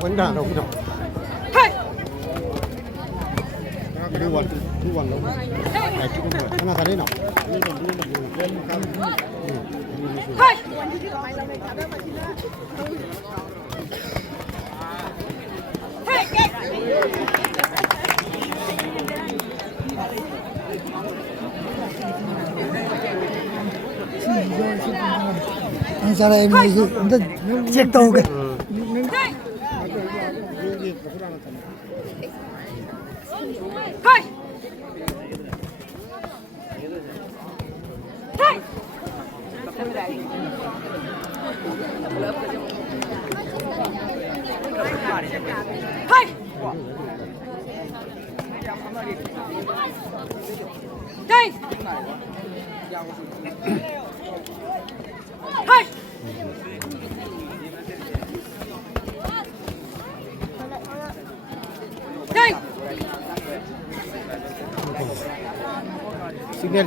vẫn đà đâu cái nào đi quần đâu này chứ không phải nó là cái đấy nào sao đây em chết tô kìa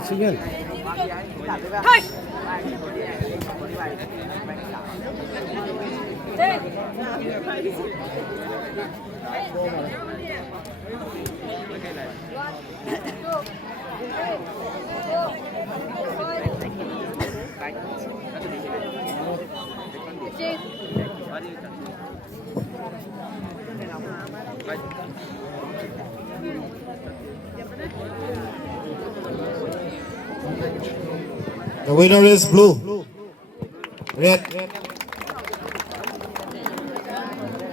signal The winner is blue. Red.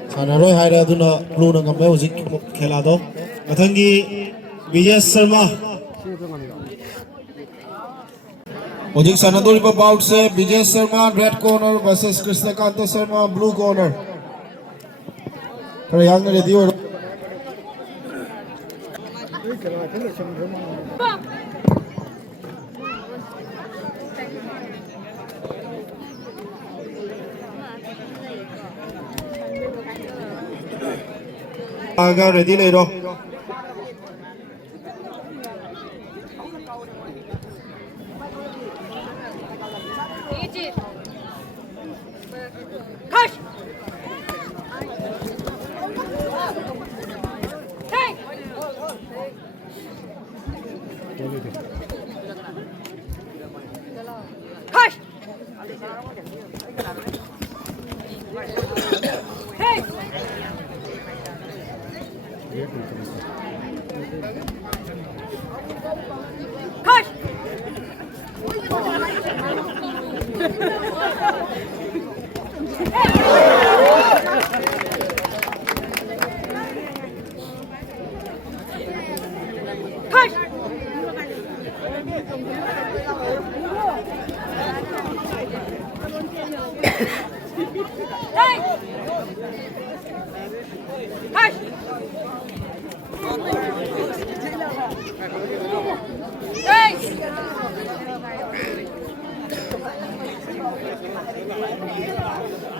Sanaroi haira aduna blue na ngambe hojik khela do. Mathangi Vijay Sharma. Hojik sanadori ba bout se Vijay Sharma red corner versus Krishnakanta Sharma blue corner. Kare yang ready ho. Aga ready le ro.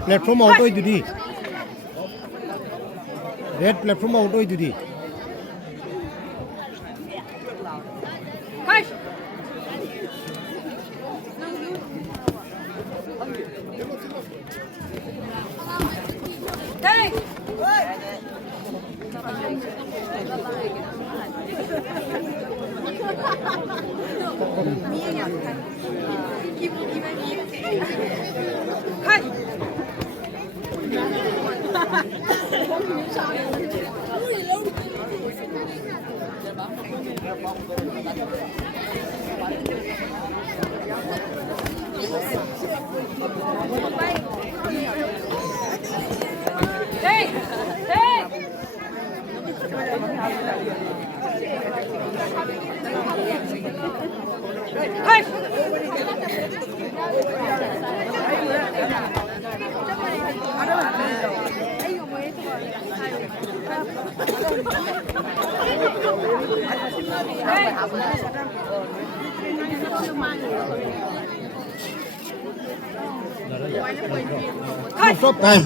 platform out hoy dudi red platform out hoy dudi Time.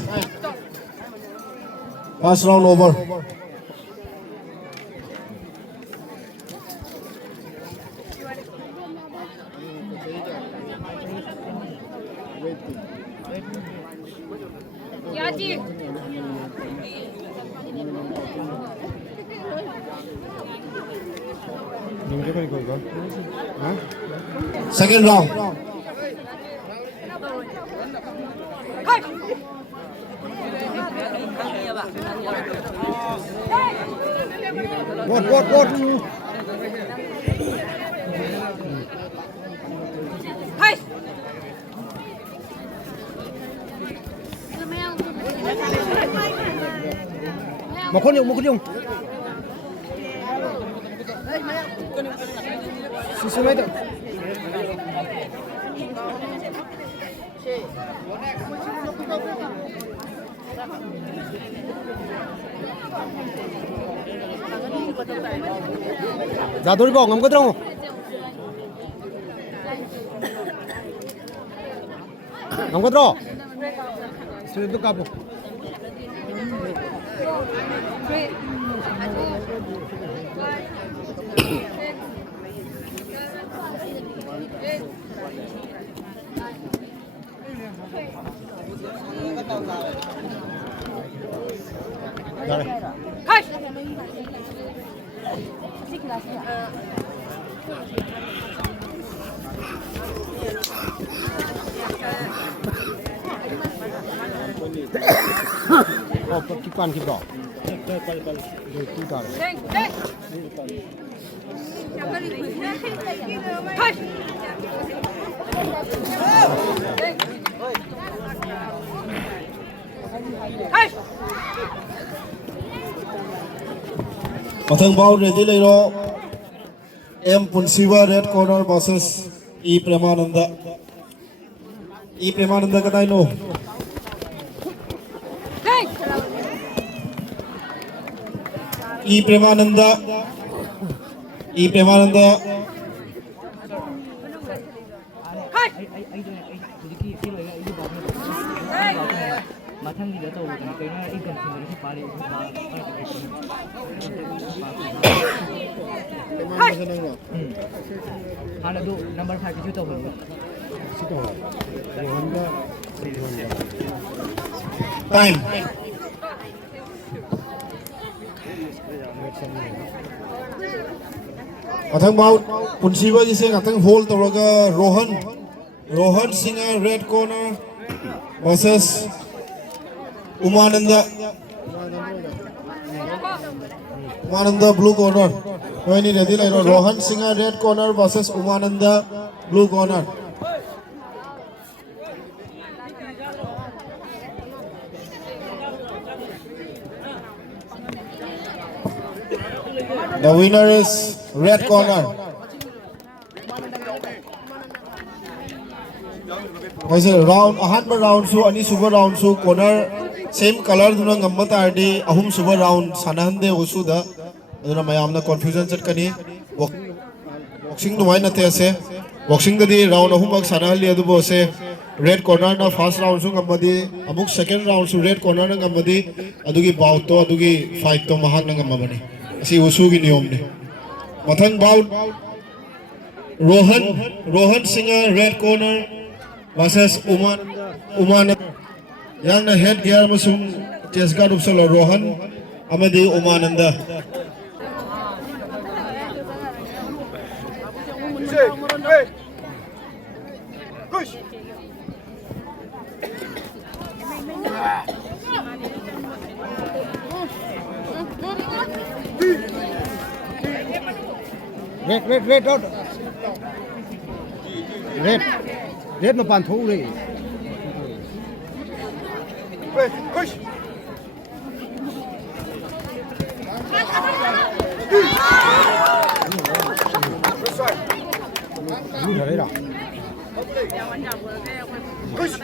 First round over. Second round. What? Một con dùng. Số mấy thôi. Dạ tôi đi bỏ ngắm có đâu. Ngắm có đâu. Sudah tu kapu. Oh, kipan kip dog. Two dollars. Mathang ball ready lero. M Punsiva red corner versus E Premananda. E Premananda kadai no. E Premananda. 마탕기가 또 그러니까 인간 팀들이 빨리 하나도 넘버 5 కి చూతో Time. Mathang ball Punsiva ji se ngatang hold tawraga Rohan Singh red corner versus Umananda blue corner. Ready ready lero. Rohan Singh red corner versus Umananda blue corner. The winner is red corner. Was a round, a hundred round so any super round so corner same color duna ngamata ardi ahum super round sanahande usuda duna mayam na confusion chat kani boxing no why na te ase boxing da di round ahum bak sanahali adu bo se red corner na first round so ngamadi amuk second round so red corner na ngamadi adugi bout to adugi fight to mahak na ngamabani asi usu gi niyom ne mathang bout Rohan Singh red corner versus Umananda yang na head gear masung chest guard upsala Rohan amadi Umananda Push. Red out. Red mà bàn thủ đi. Push. Đúng rồi đó. Push.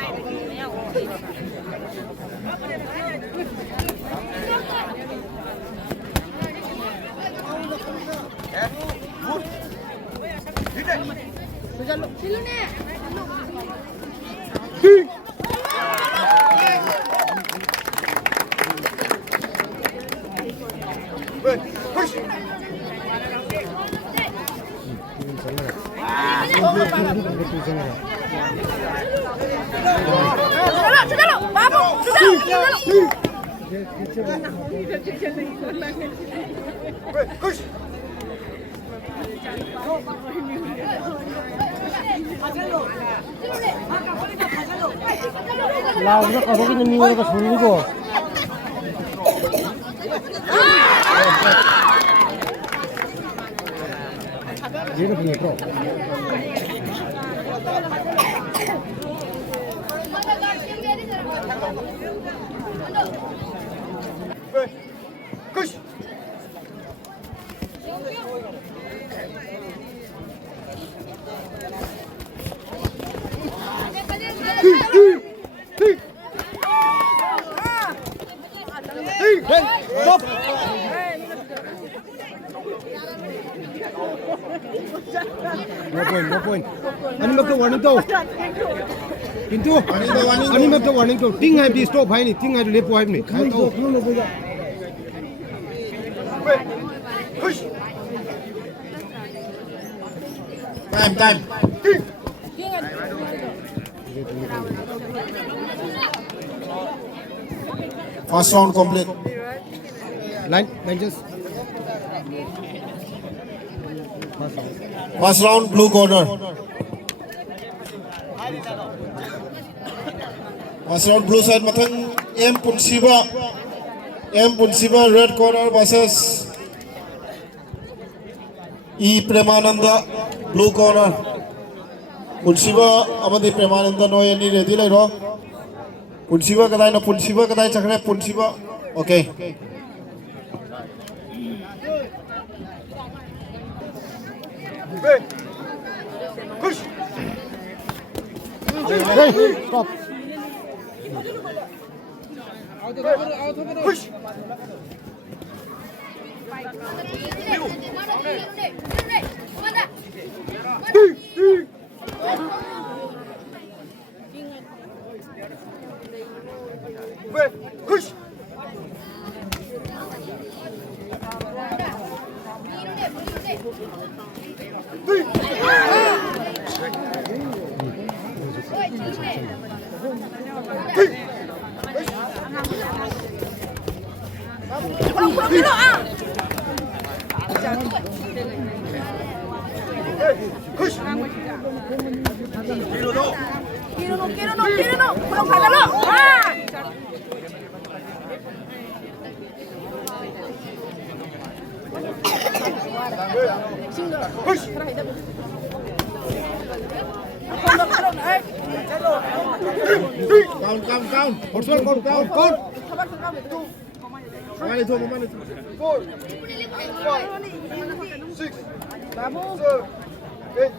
라운드 가보기는 미워가 돌리고 얘는 그냥 또 no point. Ani map to warning to. Pintu. Ani map to warning to. Ting hai di stop hai ni. Ting hai to lepo hai ni. Hai to. Time. First round complete. Line just. First round blue corner. First round blue side mathang M Punsiba red corner versus E Premananda blue corner. Punsiba amadi Premananda no any ready lai ro. Punsiba kadai chakre Punsiba. Okay. Push. Stop. Push. Push. Count. Count. Mamani tu. 4, 5, 6, 7, 8.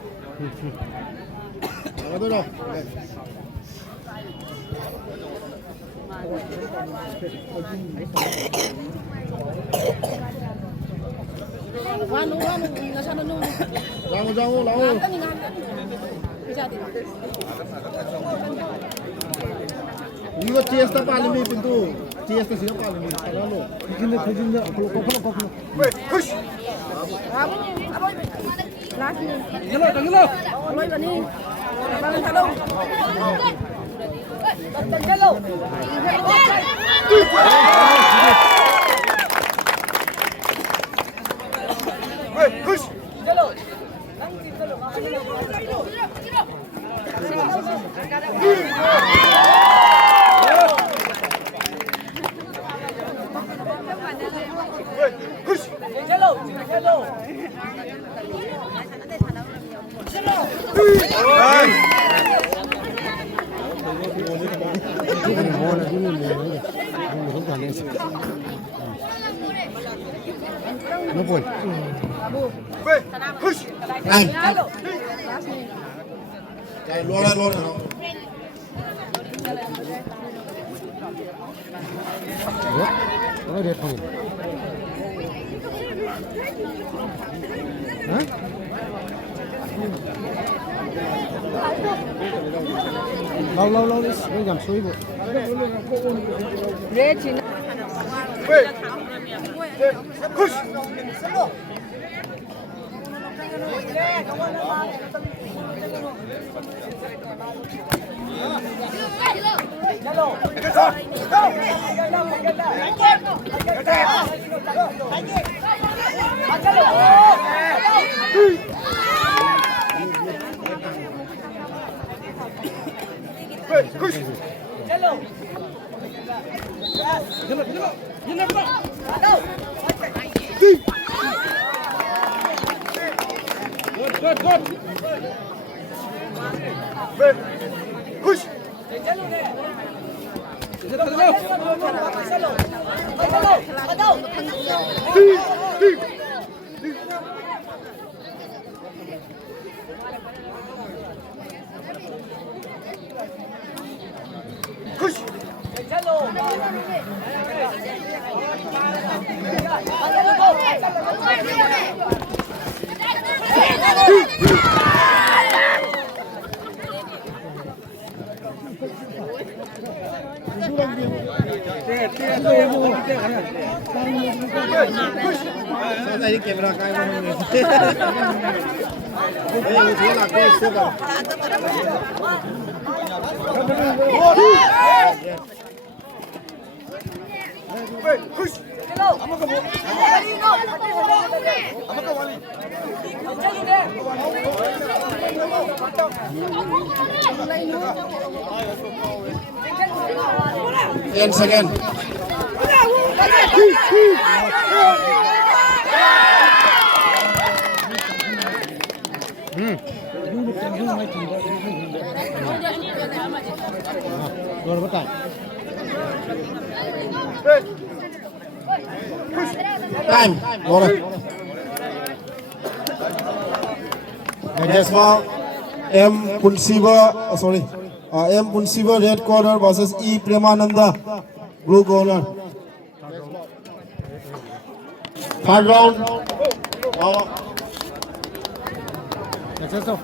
Apa tu dah? Jangan. 이거 TS다 빨리 pintu. TS sih 빨리. Kalau 터진다. 거꾸로. push. Push. No point. Push. Time. Luar. Oh, dia panggil. Hả? Lâu đi, nó giảm suối bộ. Ten second. Rồi bắt tay. Time. Rồi. Yes, ma. M. Punsiva. Sorry. M. Punsiva red corner versus E. Premananda blue corner. Third round. That's it.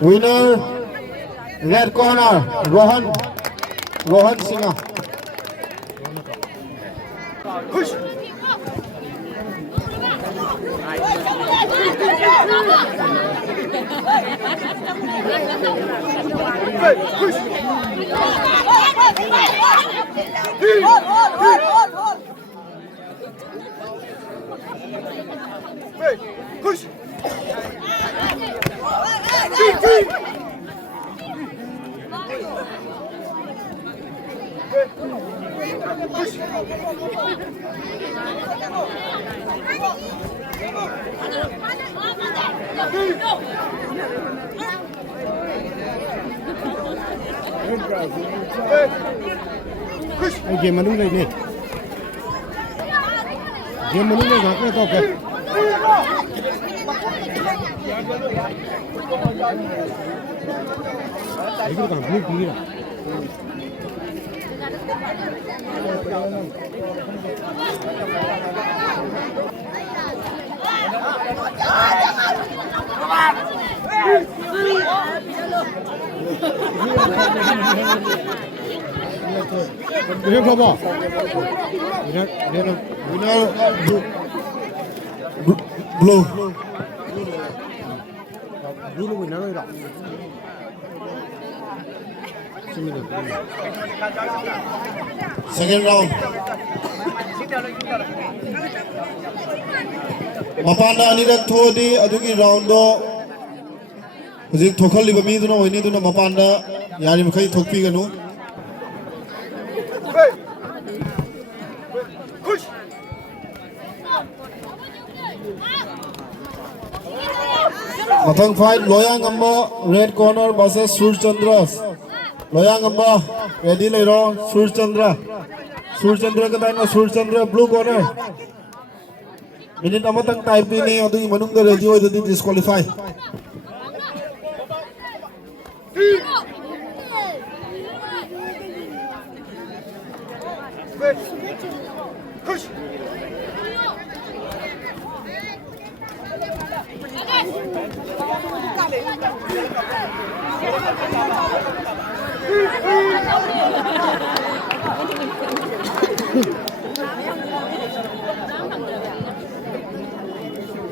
Winner red corner Rohan Singha. Game menung lagi ni. Game menung lagi nak tahu ke? Ini kan blue pilih lah. Ini apa? Ini Winner blue. Blue winner rồi đó. Second round. Mapanda anirak thodi adugi round do hujik thokhal liba mi duna hoini duna mapanda yari makai thokpi ganu. Mathang fight Loyang Amba red corner versus Sur Chandras. Loyang Amba ready lero Sur Chandra ka tayo Sur Chandra blue corner. Minute amatang type ni adu manung da ready hoy dadi disqualify.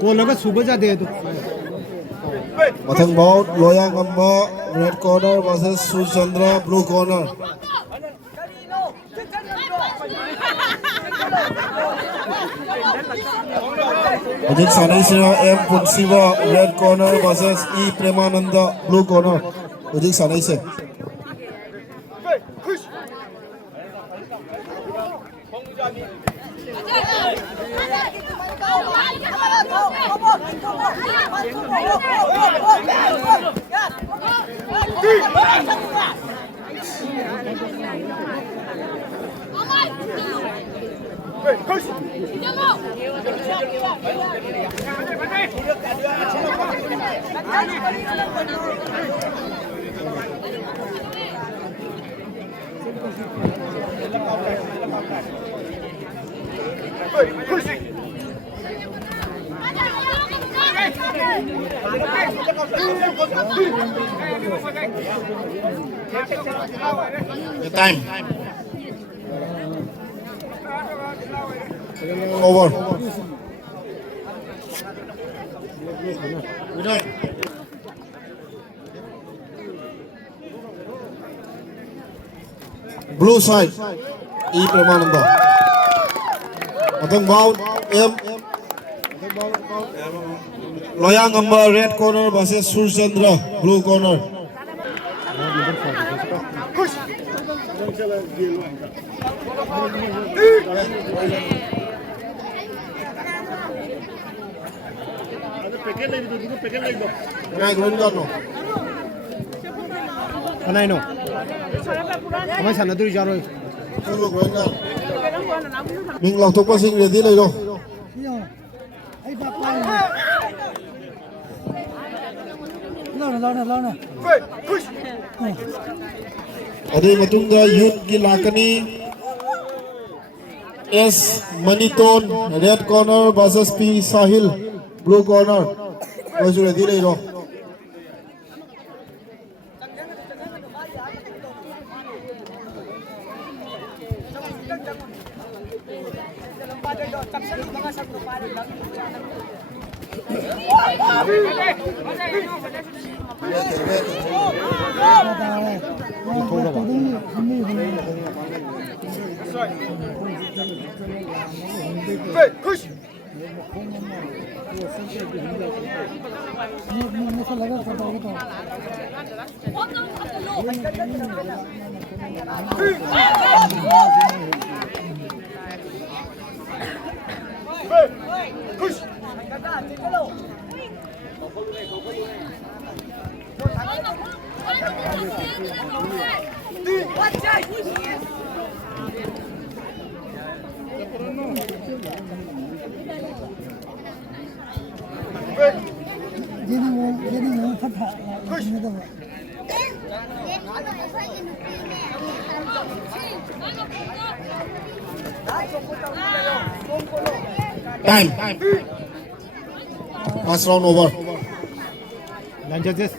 Cô nó có super ra đề tu. มาทางบอลลอยงัมบะ red corner versus Suchandra blue corner อุจิกสานเสีย M พุนศิวะ red corner versus E เปรมานันดา blue corner อุจิกสานเสีย Time. Over. Blue side. E Premananda. Atang bound M. Loyang Amba red corner versus Surchandra blue corner. Này nó. Không ai sẵn là tôi ra rồi. Mình lòng thuộc qua sinh để tí này đâu. Ada matungga Youth Gilakani S Maniton red corner versus P Sahil blue corner. Oi sudah di đây rồi. Time. Last round over. Line judges.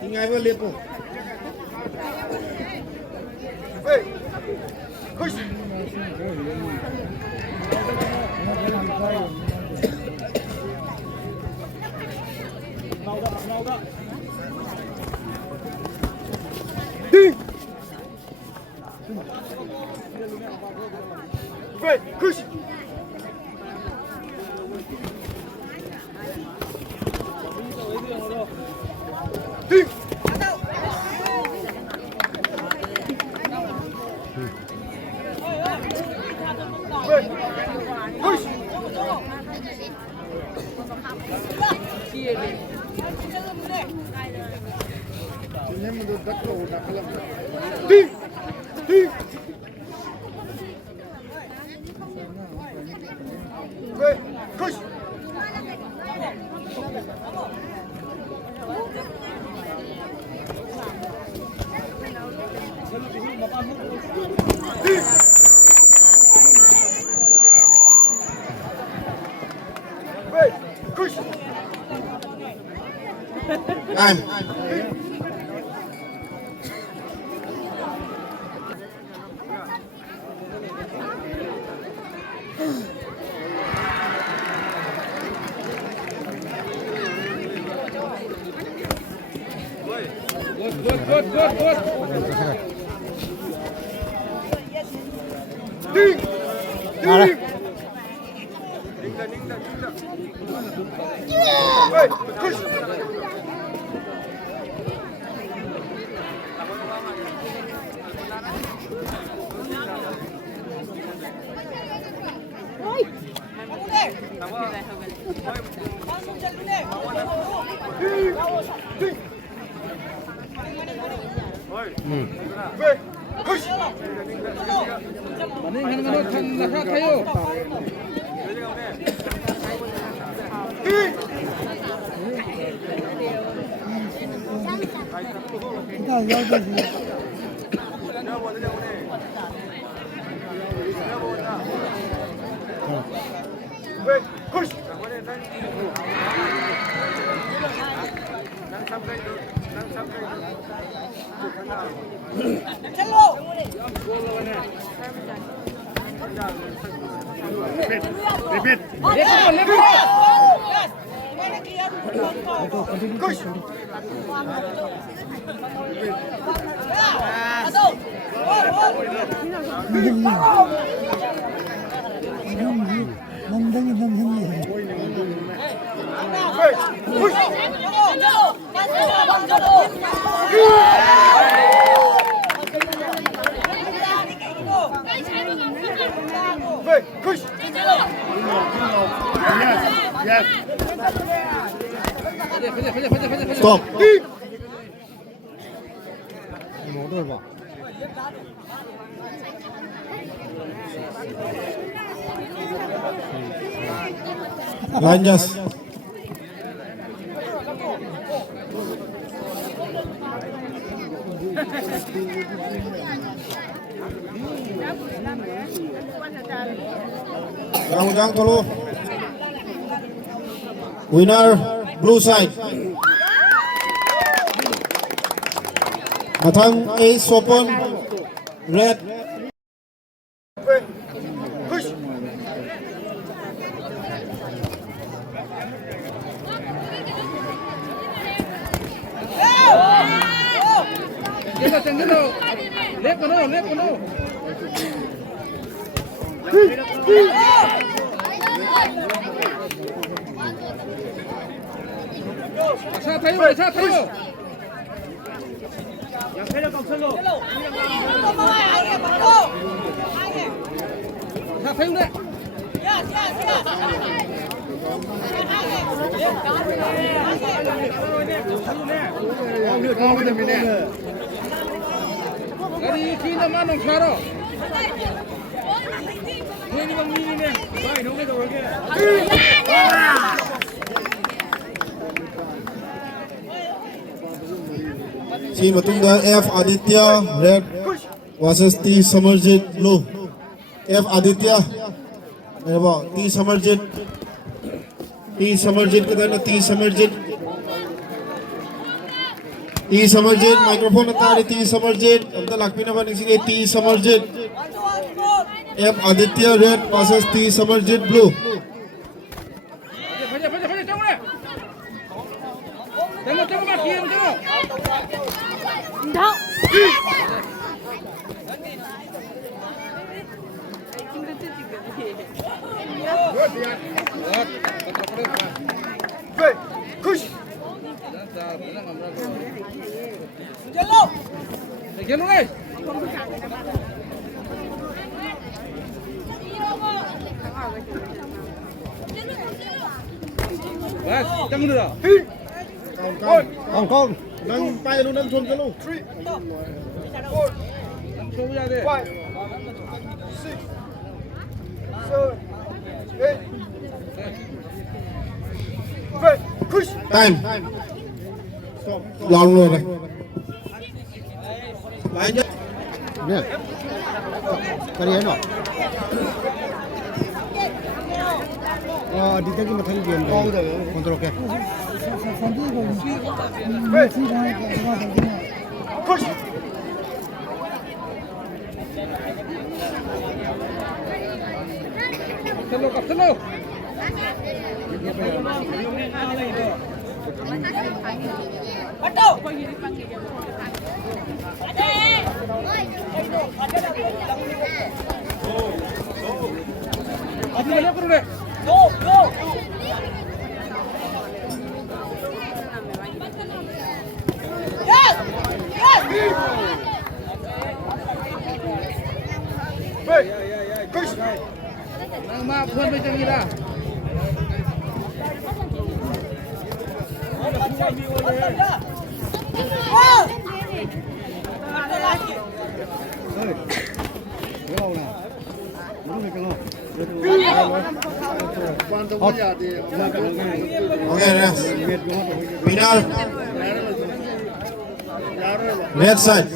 Tinggal apa lepo? Time. Stop. Line just. Ujang tolo. Winner blue side. Mathang ace open red. Scene matungda F Aditya red versus T Samarjit blue. F Aditya T Samarjit kadana T Samarjit microphone atari T Samarjit amta lakpina ba ningsige T Samarjit F Aditya red versus T Samarjit blue. con Nâng bay luôn, nâng xuống cho luôn. ได้ลองเลยเลยหลายเยอะ nè cái gì nó đi tới cái mặt thanh tiền rồi control kìa Ok nè. Winner. Red side.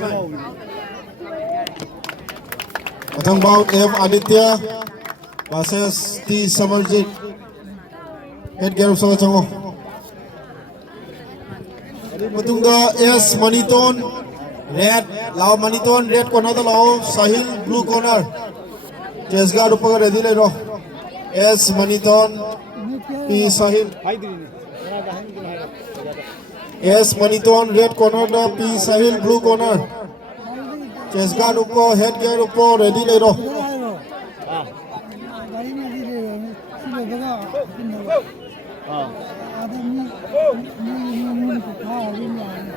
Thằng bao em Aditya versus T Samarjit. Head gear of Sanga Chango. Matungda S Maniton. Red. Lao Maniton. Red corner the Lao. Sahil blue corner. Chest guard upper ready le ro. S Maniton. P Sahil. S Maniton. Red corner the P Sahil blue corner. Chest guard upper. Head gear upper ready le ro.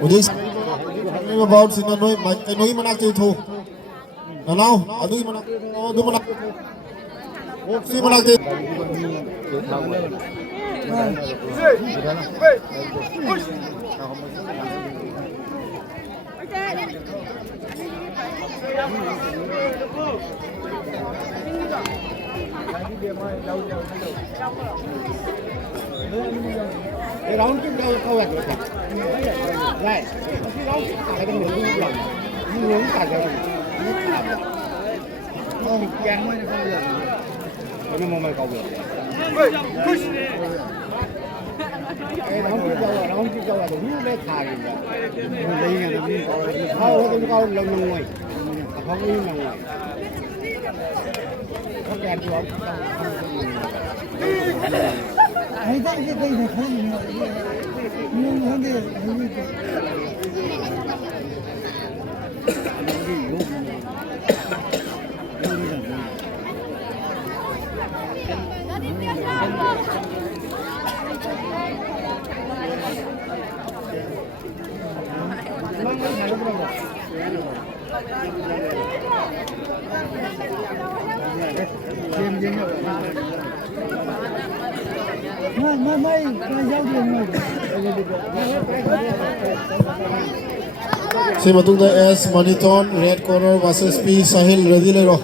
Udis about sinanoi kanoi manak tu thu nanau adui manak adu manak si manak tu cái đó chúng tôi câu lạc được này cái đó phải cần được muốn cả rồi không chán mới không được nó mong mày câu được cái đó chúng tôi là đúng để thải mình đi nhà mình không câu lần ngoài không yên lần ngoài có kèm chưa I think they are coming. si matungda S Maniton red corner versus P Sahil ready le ro.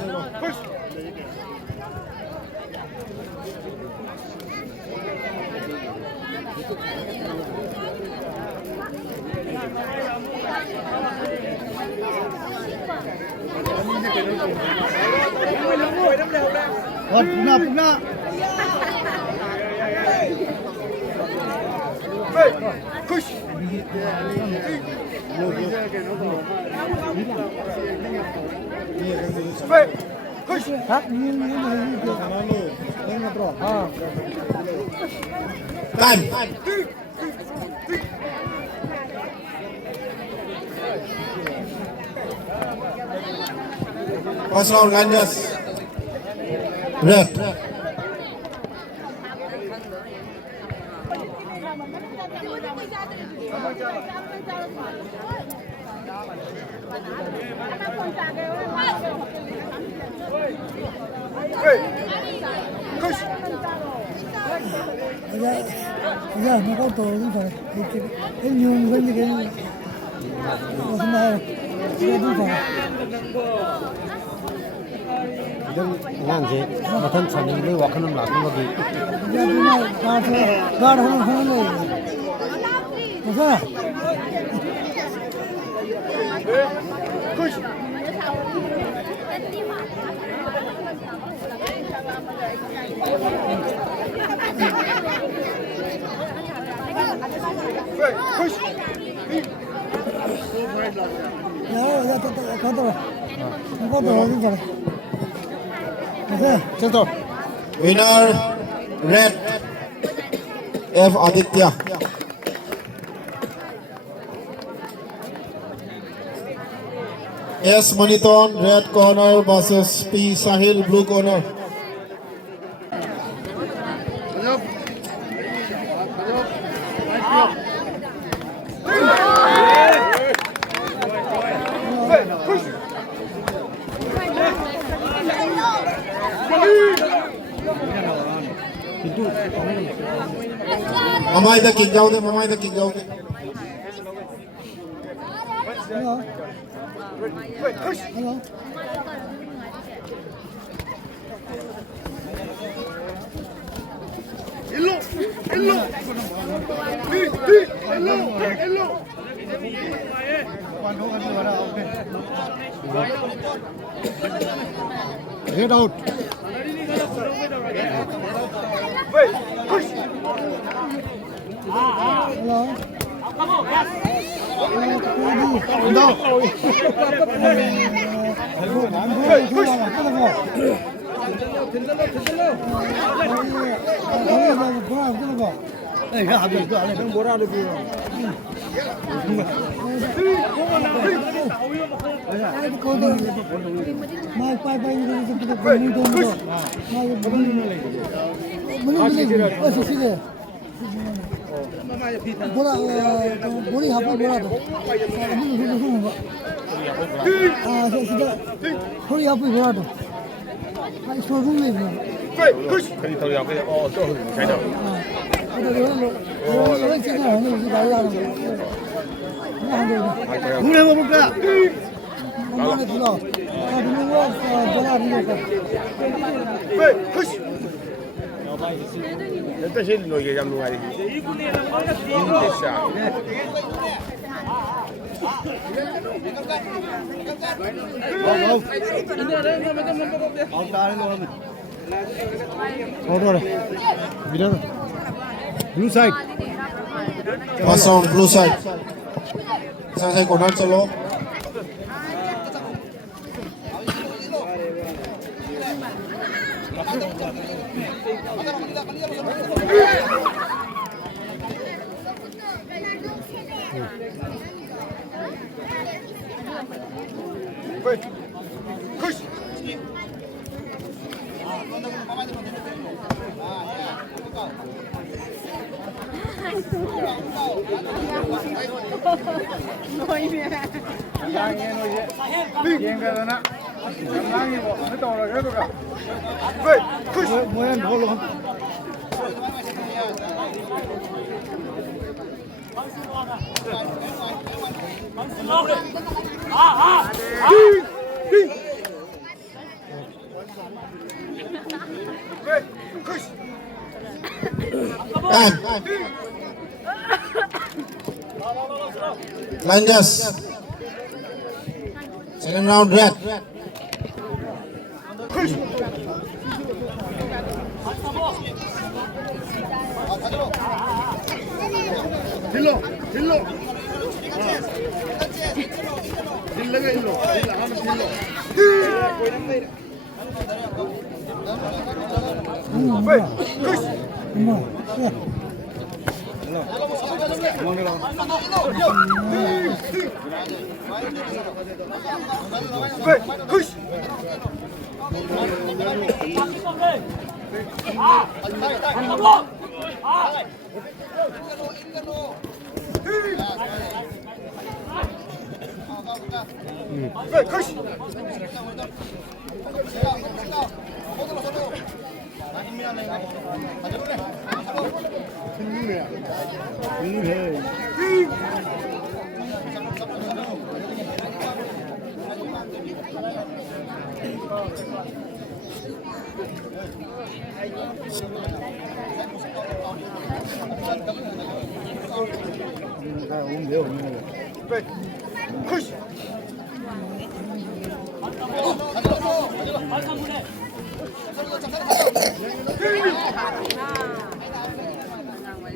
Puna. Push. Push. Time. First round Rangers. Red. dạ nó có tổ cũng phải cái nhung với những cái có什么cũng phải 이런 난제 마탄 찬이 와카는 나쁜 거기 dạ chúng này ga nó không này được chưa có tổ cũng phải 센터 Winner red F Aditya. S Maniton red corner versus P Sahil blue corner. Mamai the kick out, mamai the kick out. hello hello head out hello mai quay quay như thế này mình đâu rồi mai mình 어서 시대 뭐라 머리 하고 뭐라도 아 진짜 머리 하고 뭐라도 아니 소금이 뭐 그리 더 약해 저 잘다 이거 진짜 하는 거 나야는 거 물에 먹을 거야 엄마네 불러 아 누는 거 뭐라 하는 거 일단 제일 너게 잡는 거 아니지 됐어 blue side Pass on blue side. Sang corner chalo. Lanjas. Second round red.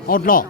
outlaw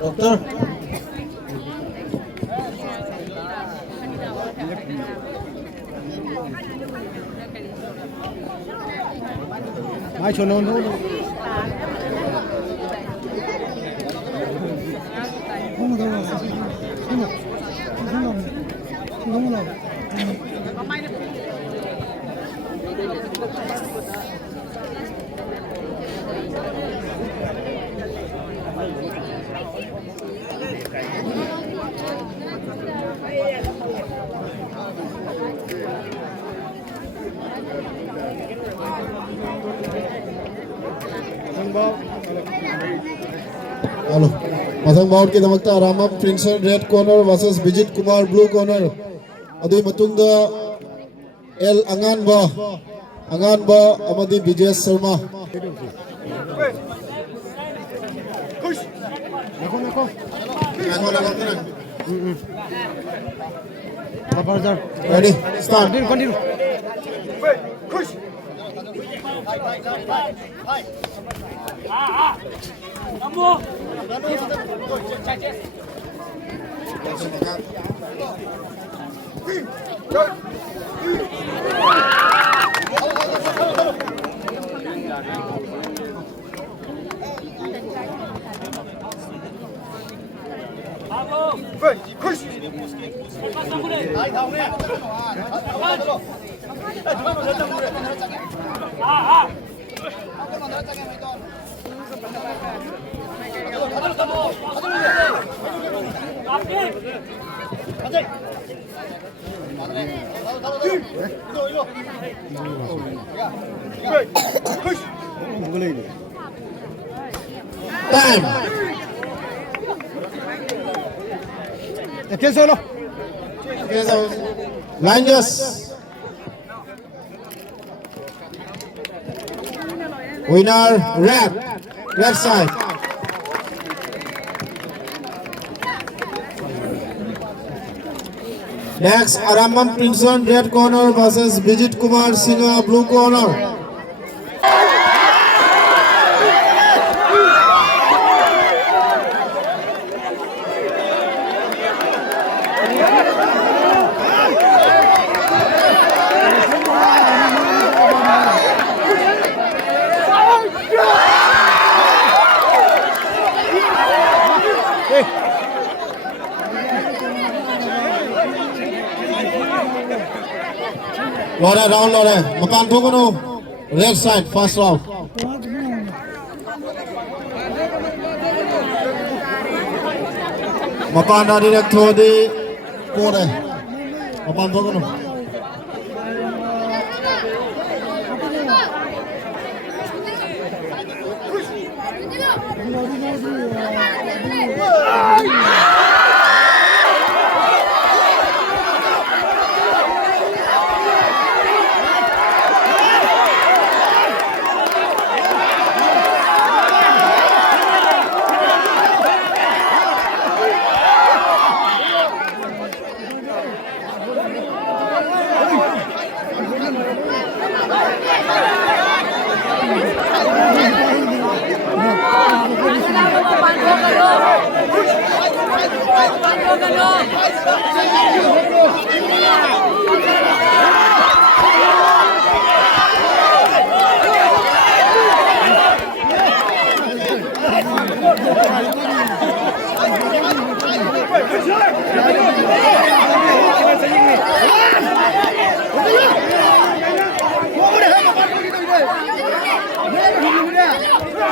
Doctor. mai cho nó không đâu rồi không đâu Halo. Masang bout kita makta Rama Prince red corner versus Bijit Kumar blue corner. Adui matungda El Anganba amadi Vijay Sharma. Ready, start. continue Time. okay solo Okay, so line just. Winner red side. Next, Aramam Princeton red corner versus Bijit Kumar Singha blue corner. Lore round lore. Mapan thukono red side first round. Mapan na direct thodi kore. Mapan thukono.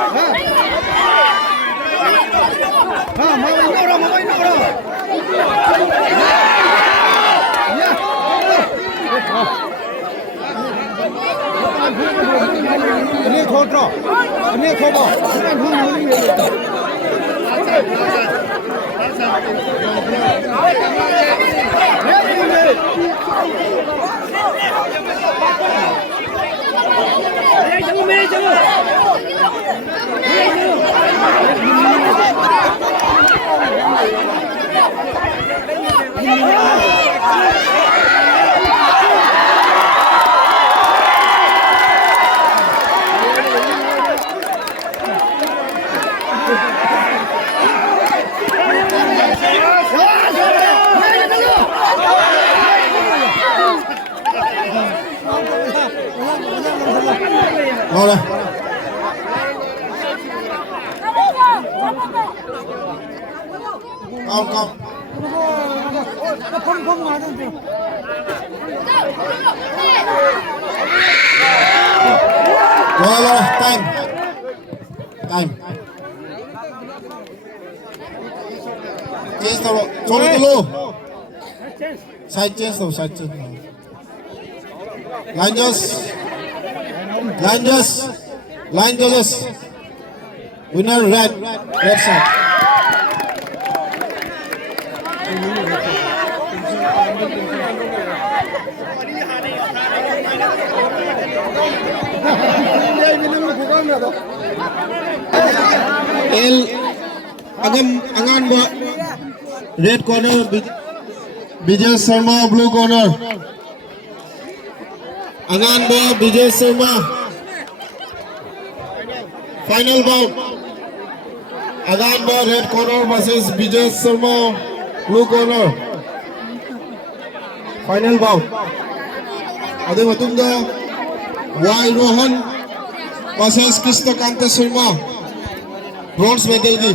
อันนี้โทษหรออันนี้โทษบ่เอาเลยเอาเอา không mà đâu được rồi time time change tao cho đi luôn side change tao side change line just winner red side El Angan red corner Vijay Sharma blue corner Angan Vijay Sharma final bout Angan red corner versus Vijay Sharma blue corner final bout adu matunda Y Rohan versus Krishnakanta Sharma bronze medal की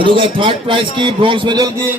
अदुगा third prize की bronze medal की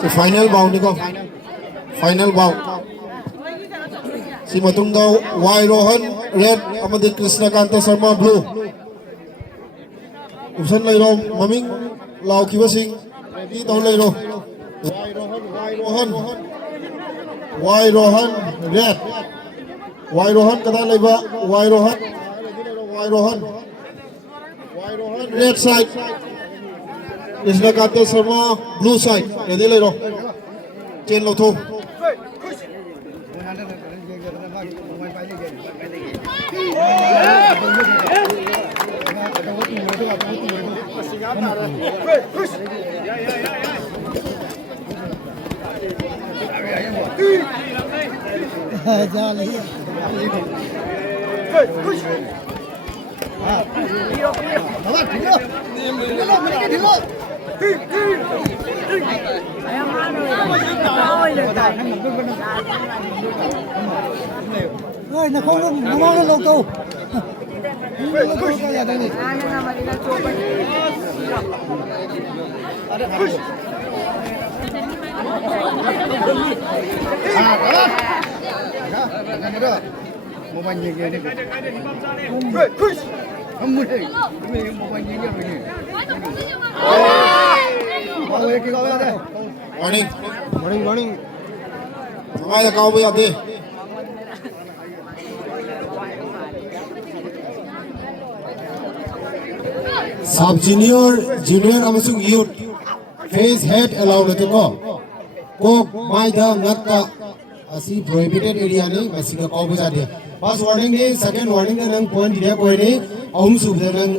तो final bound निको final bound सीमा तुम दो वाई रोहन रेड अमदी कृष्णकांत शर्मा ब्लू उपसन लेरो ममिंग लाउ किवा सिंह रेडी तो लेरो वाई रोहन रेड वाई रोहन कदा लेबा वाई Rohan red side Krishnakant Sharma blue side ready लेरो चेन लो थो ơi nó không nó mong nó lâu câu nó không có gì đâu nhỉ một mình nhìn kìa đi không muốn đi một mình nhìn kìa rồi cái gọi ra đây morning mai là cao bây giờ đi Sub junior, junior amasung youth. Face head allowed to go. Kok mai da ngatta asi prohibited area ni masika ko buja dia. First warning ni, second warning ni nang point dia ko ni ahum sub dia nang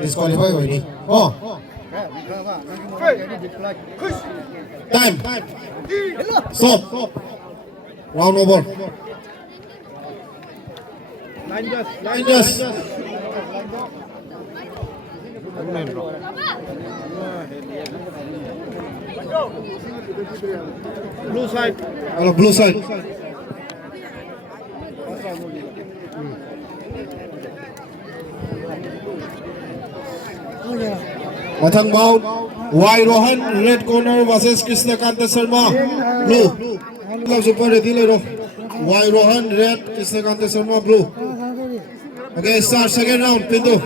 disqualify ko ni. Oh. Time. Stop. Round over. Line just. Blue side. Hello, blue side. Mathang bout Y Rohan, red corner versus Krishnakanta Sharma, blue. Club super ready le ro. Y Rohan, red, Krishnakanta Sharma, blue. Okay, start second round, Pindu.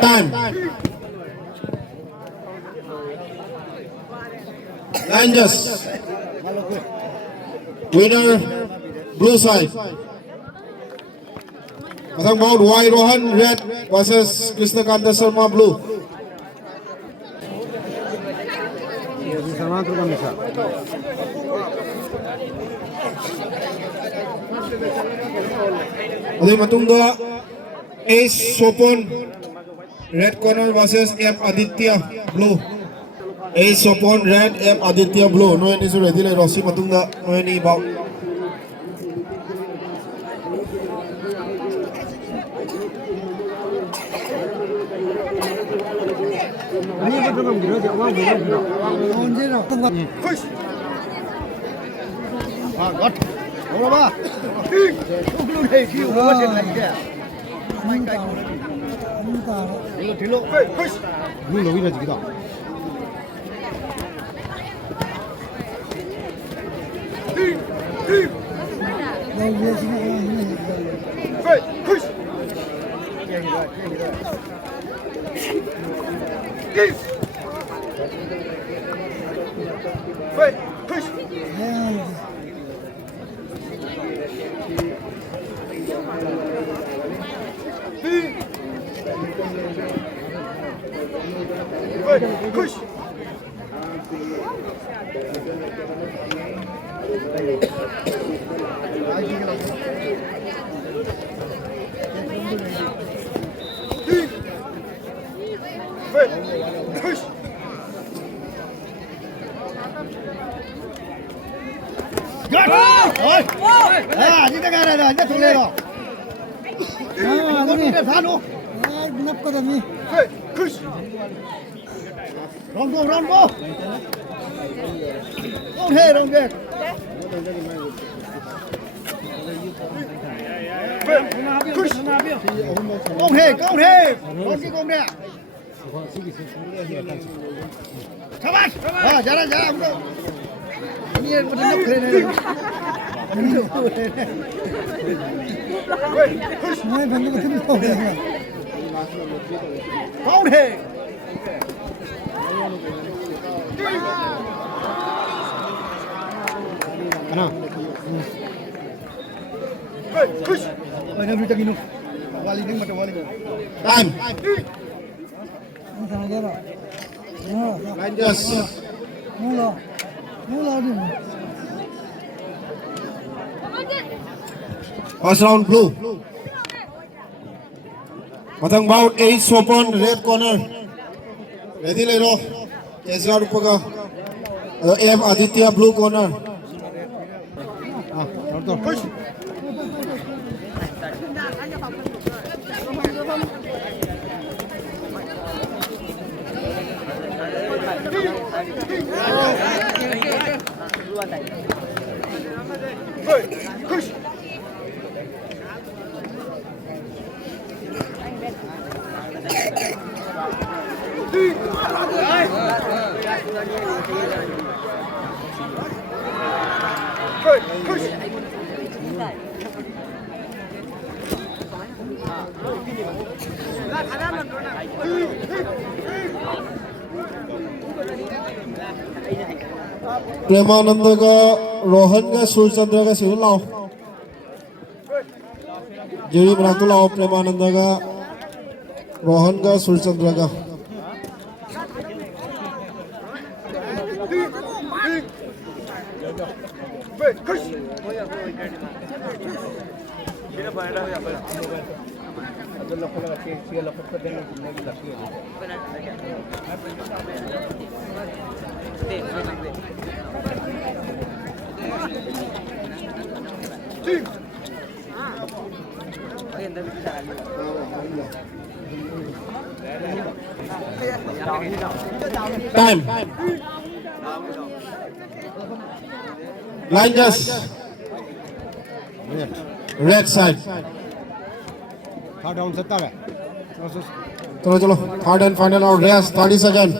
Time. Line just. Winner, blue side. Mathang bout Y Rohan, red versus Krishnakanta Sharma, blue. Adai matungda Ace Sopon, red corner versus M Aditya, blue. Ace Sopon, red, M Aditya, blue. No any ready le Rossi matungda no any bout. Rong go. Rong get. Go ahead. Rong ki gom dia. Sabar. Jalan udah. Ini yang betul keren. मैं बंदे को तुम हो गया कौन है ना मैंने अभी तक इन्हों वाली नहीं मत वाली Time. कहां गया Line just. मूला भी First round blue. Matang bout 8 Swapon red corner. Ready lero. Kesar upaga. M Aditya blue corner. push push Premanand का रोहन का सूर्यचंद्र का सिर लाओ जुरी बना तो लाओ प्रेमानंद का रोहन का सूर्यचंद्र का Time. Line just. Red side. Third round 70 है चलो चलो third and final out race 30 second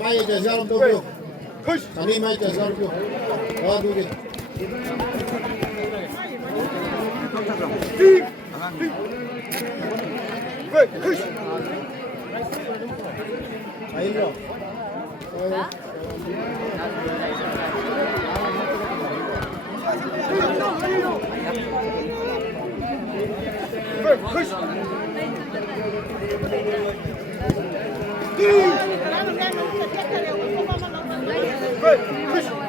मैं जैसा हम लोग push अभी मैं जैसा हम लोग और दूंगे push push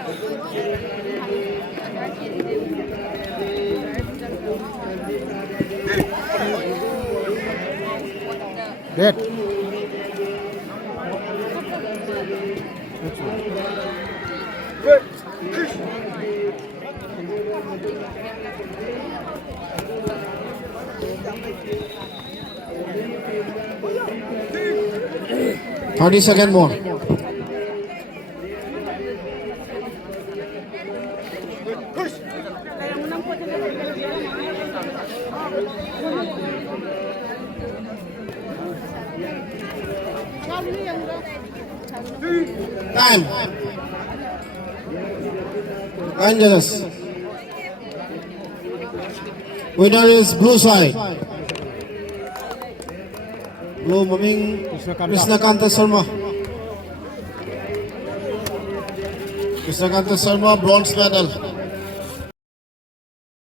Red. push 30 seconds more. push Time. Line judges. Winner is blue side. Blue Maming Krishnakanta Sharma. Krishnakanta Sharma bronze medal.